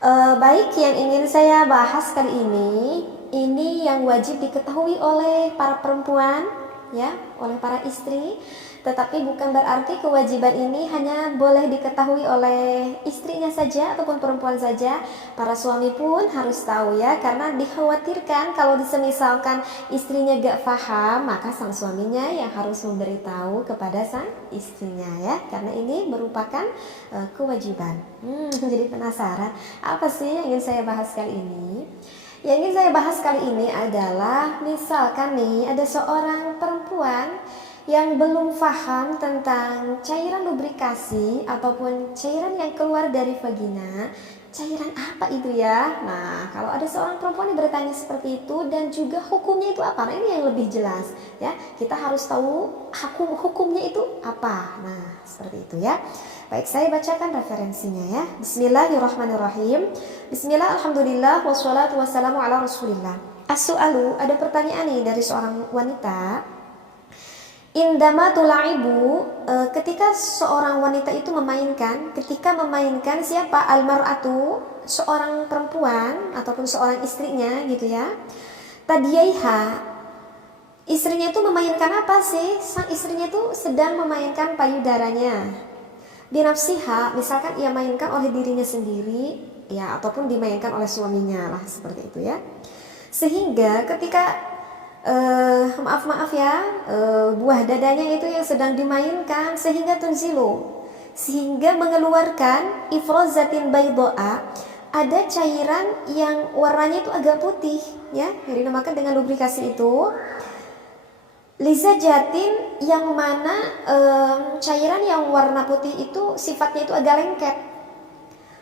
Baik, yang ingin saya bahas kali ini yang wajib diketahui oleh para perempuan, ya, oleh para istri. Tetapi bukan berarti kewajiban ini hanya boleh diketahui oleh istrinya saja ataupun perempuan saja. Para suami pun harus tahu ya, karena dikhawatirkan kalau disemisalkan istrinya gak paham, maka sang suaminya yang harus memberitahu kepada sang istrinya ya, karena ini merupakan kewajiban. Jadi penasaran, apa sih yang ingin saya bahas kali ini? Yang ingin saya bahas kali ini adalah misalkan nih ada seorang perempuan yang belum paham tentang cairan lubrikasi ataupun cairan yang keluar dari vagina. Cairan apa itu ya? Nah, kalau ada seorang perempuan yang bertanya seperti itu dan juga hukumnya itu apa? Nah, ini yang lebih jelas ya. Kita harus tahu hukumnya itu apa. Nah, seperti itu ya. Baik, saya bacakan referensinya ya. Bismillahirrahmanirrahim. Bismillah, alhamdulillah, wassalatu wassalamu ala rasulillah. As-su'alu, ada pertanyaan nih dari seorang wanita. Indama tulaibu, ketika seorang wanita itu ketika memainkan siapa? Almar'atu, seorang perempuan ataupun seorang istrinya gitu ya. Tadiyaiha, istrinya itu memainkan apa sih? Sang istrinya itu sedang memainkan payudaranya. Binafsiha, misalkan ia mainkan oleh dirinya sendiri ya, ataupun dimainkan oleh suaminya lah, seperti itu ya. Sehingga ketika maaf ya, buah dadanya itu yang sedang dimainkan, sehingga tunzilu, sehingga mengeluarkan ifrozatin baydoa, ada cairan yang warnanya itu agak putih ya, yang dinamakan dengan lubrikasi itu. Liza jatin, yang mana cairan yang warna putih itu sifatnya itu agak lengket.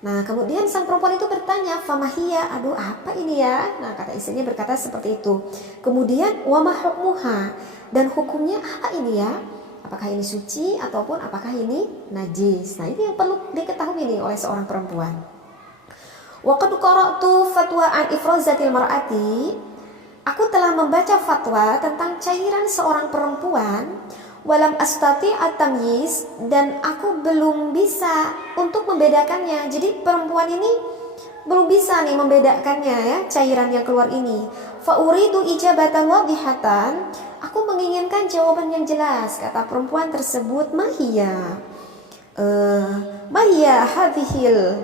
Nah, kemudian sang perempuan itu bertanya, famahia, aduh apa ini ya? Nah, kata istrinya berkata seperti itu. Kemudian wama hukmuha, dan hukumnya apa ini ya? Apakah ini suci ataupun apakah ini najis? Nah, ini yang perlu diketahui nih oleh seorang perempuan. Wa qad qara'tu fatwa an ifrazatil mar'ati. Aku telah membaca fatwa tentang cairan seorang perempuan. Walam astati at-tamyiz, dan aku belum bisa untuk membedakannya. Jadi perempuan ini belum bisa nih membedakannya ya, cairan yang keluar ini. Fa uridu ijabatan wadihatan, aku menginginkan jawaban yang jelas. Kata perempuan tersebut, mahia hadhil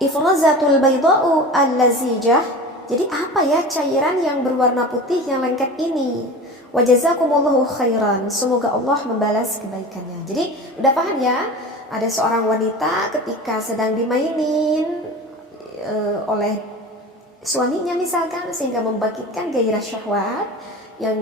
ifrazatul bayda'u al-lazijah. Jadi apa ya cairan yang berwarna putih yang lengket ini? Wajazakumullahu khairan, semoga Allah membalas kebaikannya. Jadi udah paham ya, ada seorang wanita ketika sedang dimainin oleh suaminya misalkan, sehingga membangkitkan gairah syahwat yang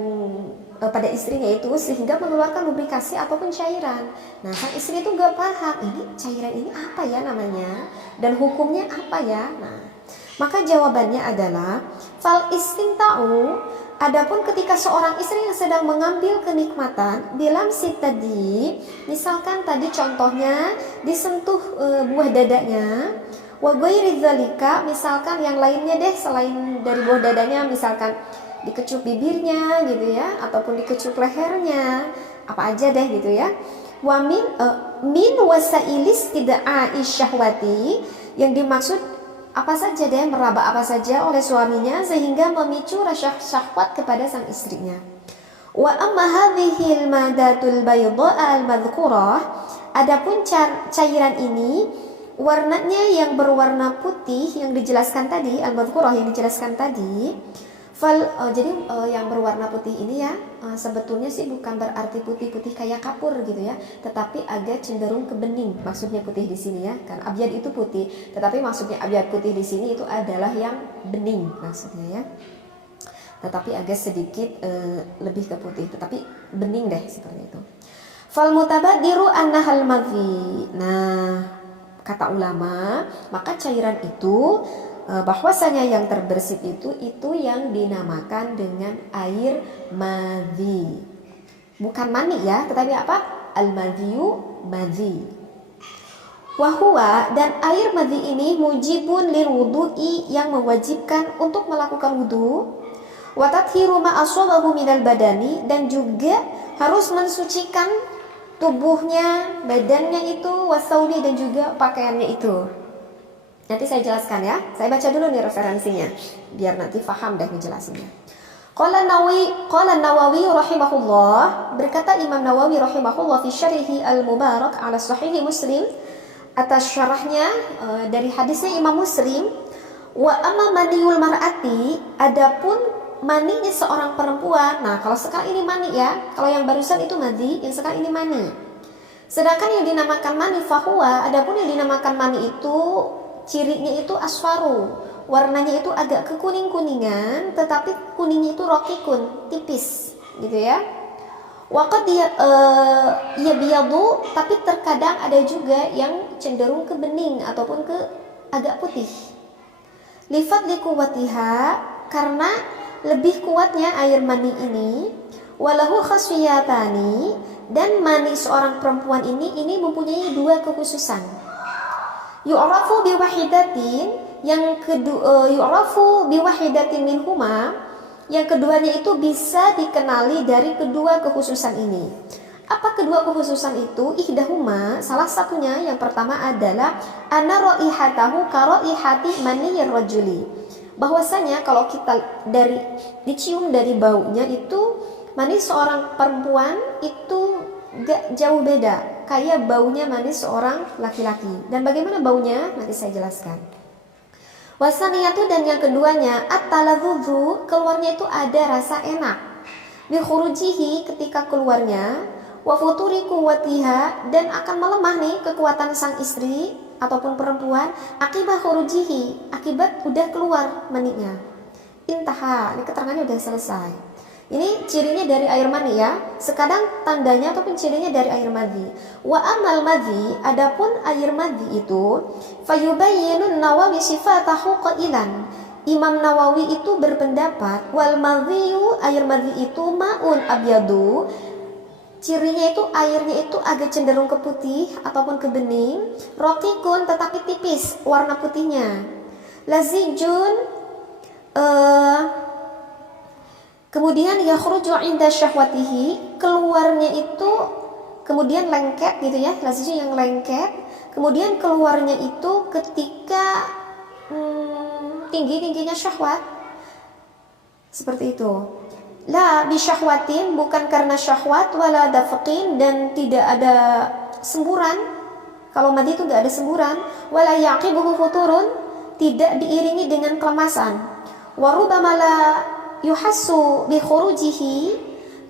pada istrinya itu, sehingga mengeluarkan lubrikasi ataupun cairan. Nah, sang istri itu gak paham, ini cairan ini apa ya namanya, dan hukumnya apa ya. Nah, maka jawabannya adalah fal istimta'u, adapun ketika seorang istri yang sedang mengambil kenikmatan bilam si tadi, misalkan tadi contohnya disentuh buah dadanya, wa ghairi dzalika, misalkan yang lainnya deh selain dari buah dadanya, misalkan dikecup bibirnya gitu ya, ataupun dikecup lehernya, apa aja deh gitu ya. Wa min wasailis tidak syahwati, yang dimaksud apa saja deh, meraba apa saja oleh suaminya sehingga memicu rasa syahwat kepada sang istrinya. Wa amma hadhil madatul bayda al-madhkurah, adapun cairan ini warnanya yang berwarna putih yang dijelaskan tadi, al-madhkurah yang dijelaskan tadi. Jadi yang berwarna putih ini ya, sebetulnya sih bukan berarti putih-putih kayak kapur gitu ya, tetapi agak cenderung ke bening. Maksudnya putih di sini ya, kan abyad itu putih, tetapi maksudnya abyad putih di sini itu adalah yang bening maksudnya ya. Tetapi agak sedikit lebih ke putih, tetapi bening deh seperti itu. Fal mutabadiru annahal madhi. Nah, kata ulama, maka cairan itu bahwasanya yang terbersih itu yang dinamakan dengan air madhi, bukan mani ya, tetapi apa? Al-madhiyu, madhi. Wahwa, dan air madhi ini mujibun lil wudu'i, yang mewajibkan untuk melakukan wudu. Wa tathiru ma asabahu minal badani, dan juga harus mensucikan tubuhnya, badannya itu, wasauli, dan juga pakaiannya itu. Nanti saya jelaskan ya. Saya baca dulu nih referensinya biar nanti paham deh ngejelasinnya. Qala Nawawi rahimahullah, berkata Imam Nawawi rahimahullah fi syarhi al-Mubarak ala sahih Muslim, atas syarahnya dari hadisnya Imam Muslim, wa amma maniyul mar'ati, adapun maninya seorang perempuan. Nah, kalau sekarang ini mani ya, kalau yang barusan itu madi, yang sekarang ini mani. Sedangkan yang dinamakan mani fahuwa, adapun yang dinamakan mani itu cirinya itu asfaru, warnanya itu agak kekuning-kuningan, tetapi kuningnya itu rokikun, tipis gitu ya. Waqad ya biyadu, tapi terkadang ada juga yang cenderung ke bening ataupun ke agak putih. Lifat liquwatiha, karena lebih kuatnya air mani ini. Walahu khasfiyatani, dan mani seorang perempuan ini mempunyai dua kekhususan. Yu'rafu biwahidatin, yang kedua yu'rafu biwahidatin minhuma, yang keduanya itu bisa dikenali dari kedua kekhususan ini. Apa kedua kekhususan itu? Ihdahuma, salah satunya yang pertama adalah anna raihatahu ka raihati maniyir rajuli, bahwasanya kalau kita dicium dari baunya itu mani seorang perempuan itu gak jauh beda kayak baunya mani seorang laki-laki. Dan bagaimana baunya nanti saya jelaskan. Wasaniyatu, dan yang keduanya at-taladzudzu, keluarnya itu ada rasa enak. Bi khurujihi, ketika keluarnya, wa futuri quwwatiha, dan akan melemah nih kekuatan sang istri ataupun perempuan akibat khurujihi, akibat udah keluar maninya. Intaha, ini keterangannya udah selesai. Ini cirinya dari air mani ya. Sekadang tandanya ataupun cirinya dari air madi. Wa amal madi, adapun air madi itu fayubayyinun Nawawi sifatahu qailan. Imam Nawawi itu berpendapat wal madhiyu, air madi itu maun abyadu, cirinya itu airnya itu agak cenderung ke putih ataupun ke bening, rokikun, tetapi tipis warna putihnya. Lazijun, kemudian yakhruju inda syahwatihi, keluarnya itu kemudian lengket gitu ya, laziju yang lengket, kemudian keluarnya itu ketika tinggi-tingginya syahwat, seperti itu. La bisyahwatin, bukan karena syahwat, wala dafqin, dan tidak ada semburan. Kalau madi itu tidak ada semburan. Wala yaqibuhu futurun, tidak diiringi dengan kelemasan. Wa rubama la yuhassu bi khurujihi,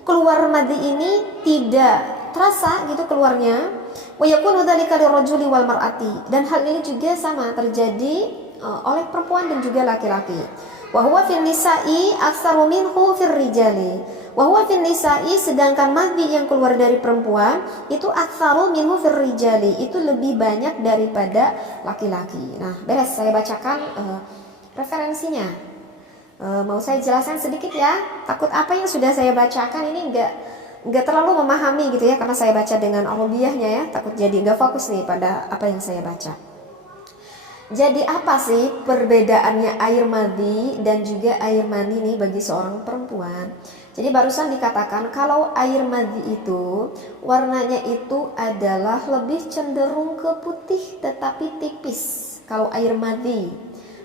keluar madi ini tidak terasa gitu keluarnya. Wa yakunu dzalika lirrajuli wal mar'ati, dan hal ini juga sama terjadi oleh perempuan dan juga laki-laki. Wa huwa fin nisa'i aktsaru minhu fir rijali. Wa huwa fin nisa'i, sedangkan madi yang keluar dari perempuan itu aktsaru minhu fir rijali, itu lebih banyak daripada laki-laki. Nah, beres saya bacakan referensinya. Mau saya jelaskan sedikit ya, takut apa yang sudah saya bacakan ini enggak terlalu memahami gitu ya, karena saya baca dengan alobiyahnya ya, takut jadi enggak fokus nih pada apa yang saya baca. Jadi apa sih perbedaannya air madi dan juga air mani nih bagi seorang perempuan? Jadi barusan dikatakan kalau air madi itu warnanya itu adalah lebih cenderung ke putih tetapi tipis. Kalau air madi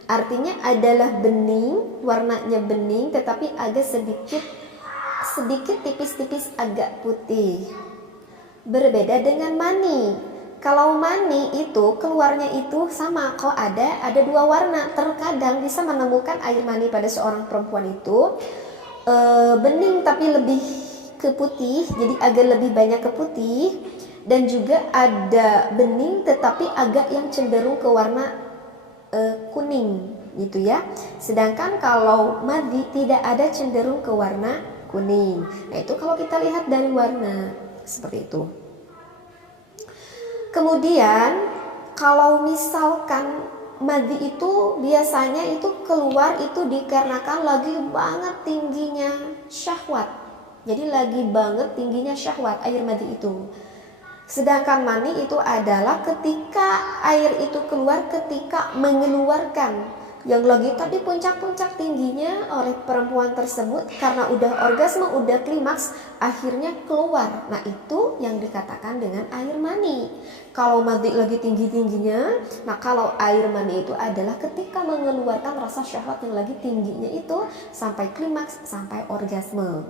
artinya adalah bening, warnanya bening tetapi agak sedikit tipis-tipis agak putih. Berbeda dengan mani. Kalau mani itu keluarnya itu sama, kok ada dua warna. Terkadang bisa menemukan air mani pada seorang perempuan itu bening tapi lebih ke putih, jadi agak lebih banyak ke putih, dan juga ada bening tetapi agak yang cenderung ke warna kuning gitu ya. Sedangkan kalau madi tidak ada cenderung ke warna kuning. Nah, itu kalau kita lihat dari warna seperti itu. Kemudian kalau misalkan madi itu biasanya itu keluar itu dikarenakan lagi banget tingginya syahwat. Jadi lagi banget tingginya syahwat air madi itu. Sedangkan mani itu adalah ketika air itu keluar ketika mengeluarkan yang lagi tadi puncak-puncak tingginya oleh perempuan tersebut karena udah orgasme, udah klimaks, akhirnya keluar. Nah itu yang dikatakan dengan air mani. Kalau madhi lagi tinggi-tingginya, nah kalau air mani itu adalah ketika mengeluarkan rasa syahwat yang lagi tingginya itu sampai klimaks, sampai orgasme.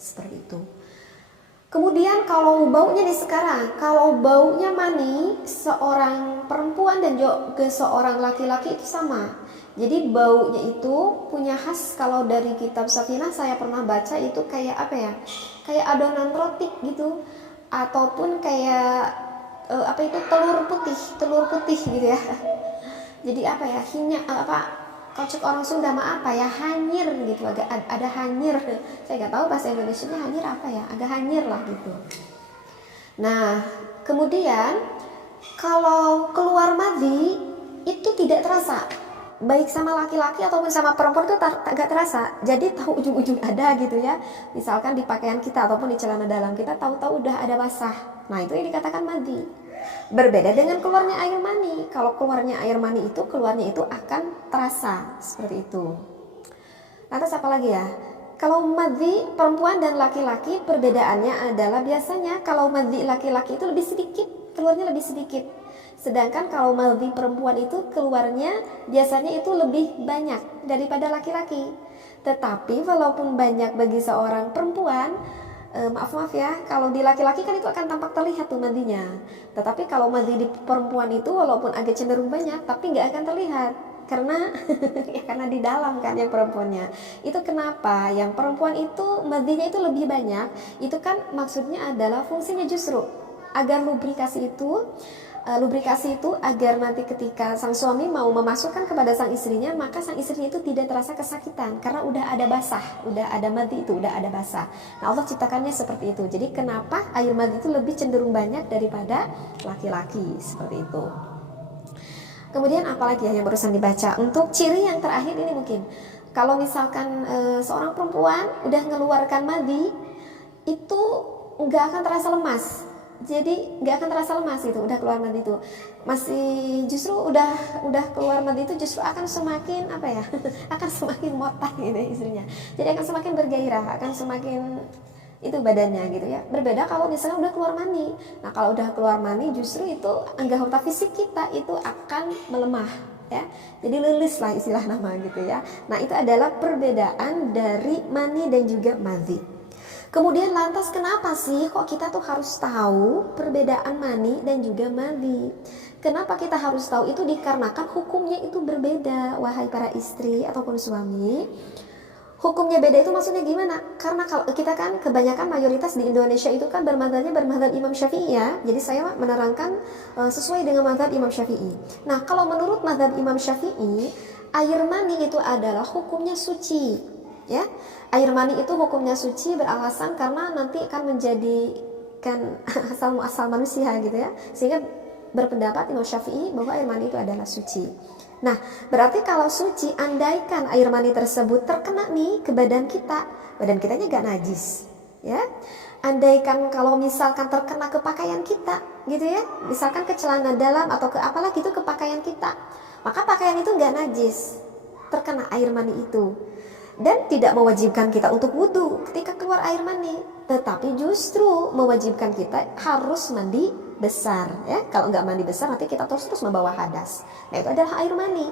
Seperti itu. Kemudian kalau baunya nih sekarang, kalau baunya mani seorang perempuan dan juga seorang laki-laki itu sama. Jadi baunya itu punya khas. Kalau dari kitab Safinah saya pernah baca itu kayak apa ya? Kayak adonan roti gitu, ataupun kayak apa itu telur putih gitu ya. Jadi apa ya? Kalau cek orang Sunda mah apa ya, hanyir gitu, agak ada hanyir. Saya nggak tahu bahasa Indonesianya hanyir apa ya, agak hanyir lah gitu. Nah kemudian kalau keluar madhi itu tidak terasa, baik sama laki-laki ataupun sama perempuan itu agak terasa. Jadi tahu ujung-ujung ada gitu ya, misalkan di pakaian kita ataupun di celana dalam kita tahu-tahu udah ada basah. Nah itu yang dikatakan madhi. Berbeda dengan keluarnya air mani. Kalau keluarnya air mani itu keluarnya itu akan terasa seperti itu. Lantas apa lagi ya? Kalau madhi perempuan dan laki-laki perbedaannya adalah biasanya kalau madhi laki-laki itu lebih sedikit, keluarnya lebih sedikit. Sedangkan kalau madhi perempuan itu keluarnya biasanya itu lebih banyak daripada laki-laki. Tetapi walaupun banyak bagi seorang perempuan, maaf ya, kalau di laki-laki kan itu akan tampak terlihat tuh madhinya. Tetapi kalau madhi di perempuan itu walaupun agak cenderung banyak, tapi nggak akan terlihat karena ya karena di dalam kan yang perempuannya. Itu kenapa yang perempuan itu madhinya itu lebih banyak? Itu kan maksudnya adalah fungsinya justru agar lubrikasi itu agar nanti ketika sang suami mau memasukkan kepada sang istrinya, maka sang istrinya itu tidak terasa kesakitan karena udah ada basah, udah ada madhi itu, udah ada basah. Nah Allah ciptakannya seperti itu. Jadi kenapa air madhi itu lebih cenderung banyak daripada laki-laki, seperti itu. Kemudian apalagi ya yang barusan dibaca? Untuk ciri yang terakhir ini mungkin kalau misalkan seorang perempuan udah ngeluarkan madhi itu nggak akan terasa lemas. Jadi nggak akan terasa lemas itu, udah keluar madhi itu masih justru udah keluar madhi itu justru akan semakin apa ya akan semakin motah gitu istrinya. Jadi akan semakin bergairah, akan semakin itu badannya gitu ya. Berbeda kalau misalnya udah keluar mani. Nah kalau udah keluar mani justru itu anggota fisik kita itu akan melemah ya. Jadi lilis lah istilah nama gitu ya. Nah itu adalah perbedaan dari mani dan juga madhi. Kemudian lantas kenapa sih kok kita tuh harus tahu perbedaan mani dan juga madhi? Kenapa kita harus tahu itu? Dikarenakan hukumnya itu berbeda, wahai para istri ataupun suami. Hukumnya beda itu maksudnya gimana? Karena kalau kita kan kebanyakan mayoritas di Indonesia itu kan bermadzhabnya bermadzhab Imam Syafi'i ya. Jadi saya menerangkan sesuai dengan mazhab Imam Syafi'i. Nah kalau menurut mazhab Imam Syafi'i, air mani itu adalah hukumnya suci. Ya, air mani itu hukumnya suci beralasan karena nanti akan menjadikan asal muasal manusia gitu ya, sehingga berpendapat Imam Syafi'i bahwa air mani itu adalah suci. Nah berarti kalau suci, andaikan air mani tersebut terkena nih ke badan kitanya gak najis ya. Andaikan kalau misalkan terkena ke pakaian kita gitu ya, misalkan ke celana dalam atau ke apalagi itu ke pakaian kita, maka pakaian itu gak najis terkena air mani itu. Dan tidak mewajibkan kita untuk wudhu ketika keluar air mani, tetapi justru mewajibkan kita harus mandi besar ya. Kalau nggak mandi besar nanti kita terus membawa hadas. Nah itu adalah air mani.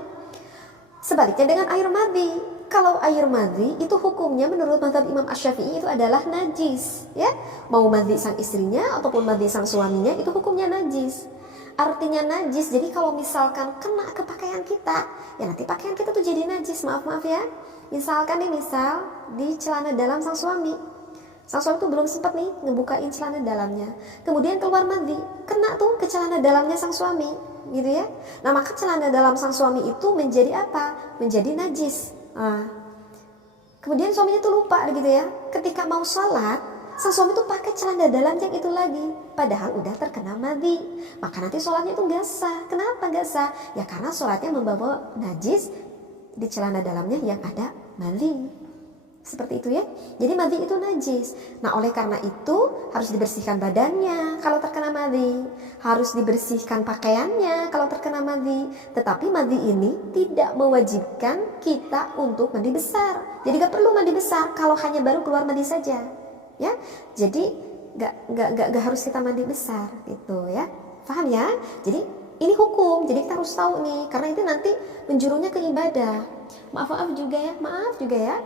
Sebaliknya dengan air madhi, kalau air madhi itu hukumnya menurut mazhab Imam Asy-Syafi'i itu adalah najis ya. Mau madhi sang istrinya ataupun madhi sang suaminya itu hukumnya najis. Artinya najis, jadi kalau misalkan kena ke pakaian kita, ya nanti pakaian kita tuh jadi najis, maaf ya. Misalkan nih, di celana dalam sang suami tuh belum sempat nih ngebukain celana dalamnya, kemudian keluar madhi, kena tuh ke celana dalamnya sang suami, gitu ya. Nah maka celana dalam sang suami itu menjadi apa? Menjadi najis. Nah, kemudian suaminya tuh lupa gitu ya, ketika mau sholat, sang suami tuh pakai celana dalam yang itu lagi, padahal udah terkena madhi, maka nanti sholatnya tuh gak sah. Kenapa gak sah? Ya karena sholatnya membawa najis di celana dalamnya yang ada madhi. Seperti itu ya. Jadi madhi itu najis. Nah, oleh karena itu harus dibersihkan badannya kalau terkena madhi, harus dibersihkan pakaiannya kalau terkena madhi. Tetapi madhi ini tidak mewajibkan kita untuk mandi besar. Jadi gak perlu mandi besar kalau hanya baru keluar mandi saja, ya. Jadi gak harus kita mandi besar gitu ya. Paham ya? Jadi ini hukum. Jadi kita harus tahu nih, karena itu nanti menjurunya ke ibadah. Maaf juga ya.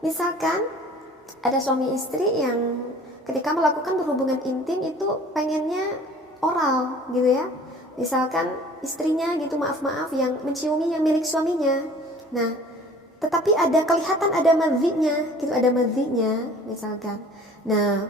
Misalkan ada suami istri yang ketika melakukan berhubungan intim itu pengennya oral gitu ya. Misalkan istrinya gitu maaf yang menciumi yang milik suaminya. Nah, tetapi kelihatan ada madhinya misalkan. Nah,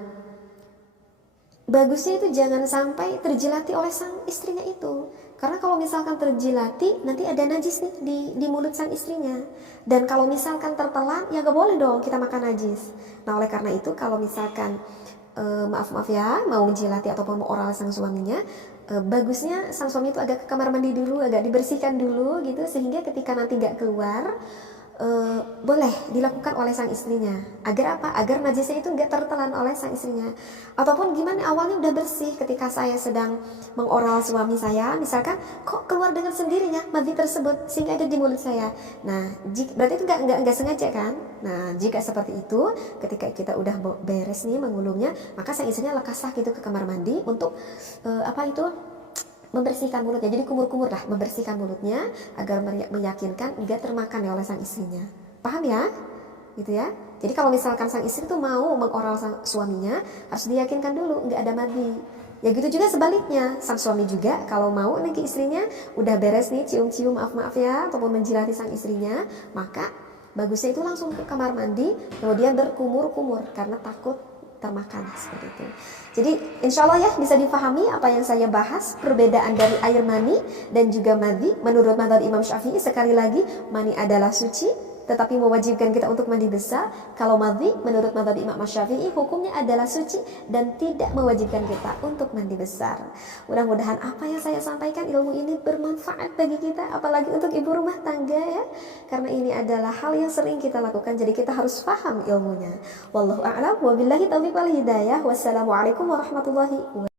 bagusnya itu jangan sampai terjilati oleh sang istrinya itu. Karena kalau misalkan terjilati, nanti ada najis nih di mulut sang istrinya. Dan kalau misalkan tertelan, ya gak boleh dong kita makan najis. Nah, oleh karena itu kalau misalkan maaf ya, mau menjilati ataupun mau oral sang suaminya, bagusnya sang suami itu agak ke kamar mandi dulu, agak dibersihkan dulu gitu, sehingga ketika nanti gak keluar, boleh dilakukan oleh sang istrinya. Agar apa? Agar najisnya itu nggak tertelan oleh sang istrinya. Ataupun gimana, awalnya udah bersih ketika saya sedang mengoral suami saya, misalkan kok keluar dengan sendirinya madhi tersebut sehingga ada di mulut saya. Nah, berarti itu nggak sengaja kan? Nah, jika seperti itu, ketika kita udah beres nih mengulumnya, maka sang istrinya lekaslah gitu ke kamar mandi untuk membersihkan mulutnya. Jadi kumur-kumur lah, membersihkan mulutnya agar meyakinkan enggak termakan oleh sang istrinya. Paham ya? Gitu ya. Jadi kalau misalkan sang istri tuh mau mengoral sang suaminya, harus diyakinkan dulu enggak ada madhi. Ya gitu juga sebaliknya, sang suami juga kalau mau nih istrinya udah beres nih cium-cium maaf ya ataupun menjilati sang istrinya, maka bagusnya itu langsung ke kamar mandi, kemudian berkumur-kumur karena takut termakan seperti itu. Jadi insya Allah ya bisa difahami apa yang saya bahas, perbedaan dari air mani dan juga madhi. Menurut mazhab Imam Syafi'i, sekali lagi, mani adalah suci tetapi mewajibkan kita untuk mandi besar. Kalau madhi menurut mazhab Imam Syafi'i hukumnya adalah suci dan tidak mewajibkan kita untuk mandi besar. Mudah-mudahan apa yang saya sampaikan, ilmu ini bermanfaat bagi kita, apalagi untuk ibu rumah tangga ya, karena ini adalah hal yang sering kita lakukan, jadi kita harus paham ilmunya. Wallahu a'lam wa billahi taufiq wal hidayah. Wassalamualaikum warahmatullahi wabarakatuh.